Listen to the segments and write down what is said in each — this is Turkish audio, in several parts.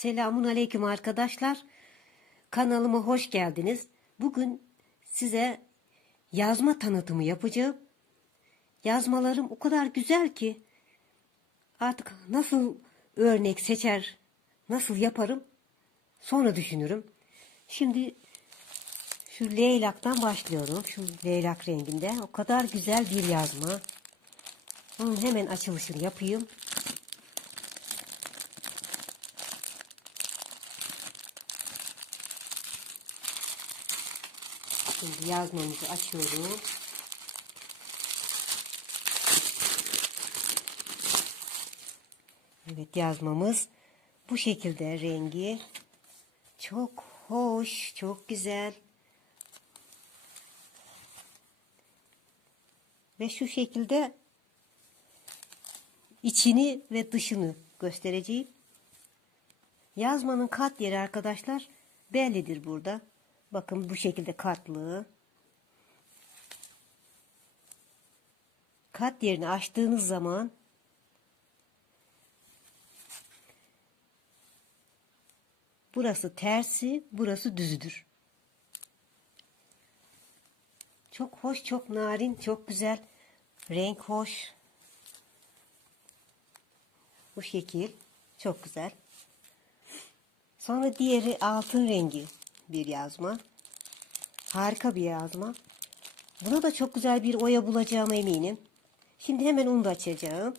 Selamun Aleyküm arkadaşlar. Kanalıma hoş geldiniz. Bugün size yazma tanıtımı yapacağım. Yazmalarım o kadar güzel ki artık nasıl örnek seçer, nasıl yaparım sonra düşünürüm. Şimdi şu leylaktan başlıyorum. Şu leylak renginde. O kadar güzel bir yazma. Onun hemen açılışını yapayım. Şimdi yazmamızı açıyorum. Evet yazmamız bu şekilde rengi. Çok hoş, çok güzel. Ve şu şekilde içini ve dışını göstereceğim. Yazmanın kat yeri arkadaşlar bellidir burada. Bakın bu şekilde katlı. Kat yerini açtığınız zaman burası tersi, burası düzüdür. Çok hoş, çok narin, çok güzel. Renk hoş. Bu şekil. Çok güzel. Sonra diğeri altın rengi bir yazma. Harika bir yazma. Buna da çok güzel bir oya bulacağıma eminim. Şimdi hemen onu da açacağım.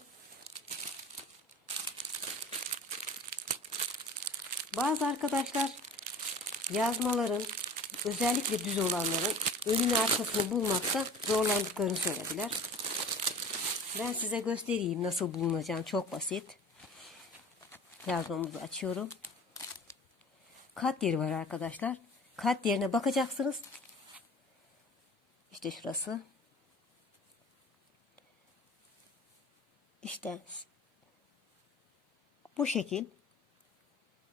Bazı arkadaşlar yazmaların özellikle düz olanların önünü arkasını bulmakta zorlandıklarını söylediler. Ben size göstereyim nasıl bulunacağını çok basit. Yazmamızı açıyorum. Kat yeri var arkadaşlar. Kat yerine bakacaksınız. İşte şurası. İşte bu şekil.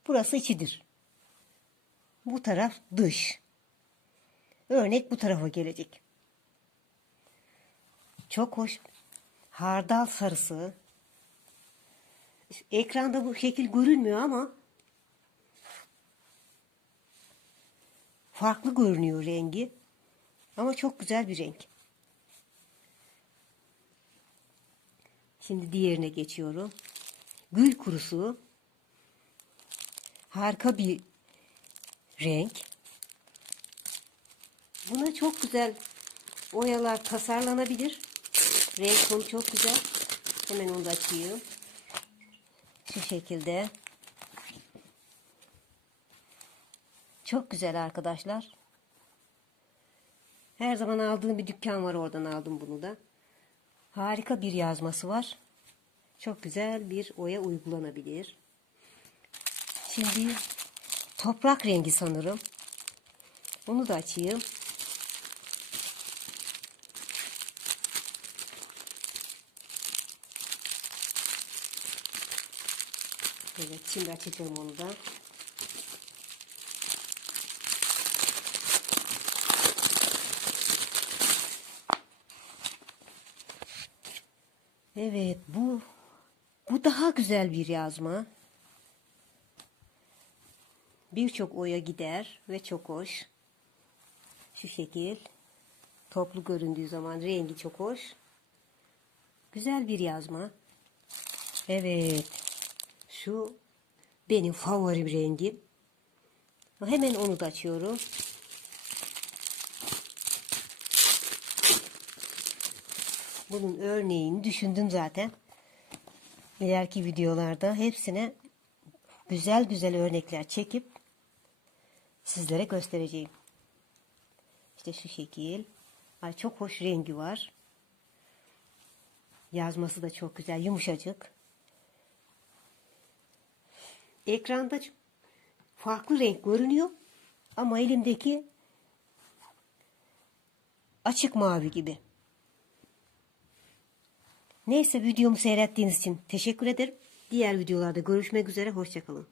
Burası içidir. Bu taraf dış. Örnek bu tarafa gelecek. Çok hoş. Hardal sarısı. Ekranda bu şekil görünmüyor ama farklı görünüyor rengi. Ama çok güzel bir renk. Şimdi diğerine geçiyorum. Gül kurusu. Harika bir renk. Buna çok güzel oyalar tasarlanabilir. Renk tonu çok güzel. Hemen onu da açayım. Şu şekilde. Çok güzel arkadaşlar. Her zaman aldığım bir dükkan var oradan aldım bunu da. Harika bir yazması var. Çok güzel bir oya uygulanabilir. Şimdi toprak rengi sanırım. Onu da açayım. Evet şimdi açacağım onu da. Evet bu bu daha güzel bir yazma. Birçok oya gider ve çok hoş. Şu şekil. Toplu göründüğü zaman rengi çok hoş. Güzel bir yazma. Evet. Şu benim favori rengim. Hemen onu da açıyorum. Bunun örneğini düşündüm zaten. İleriki videolarda hepsine güzel güzel örnekler çekip sizlere göstereceğim. İşte şu şekil. Ay çok hoş rengi var. Yazması da çok güzel, yumuşacık. Ekranda farklı renk görünüyor ama elimdeki açık mavi gibi. Neyse videomu seyrettiğiniz için teşekkür ederim. Diğer videolarda görüşmek üzere. Hoşçakalın.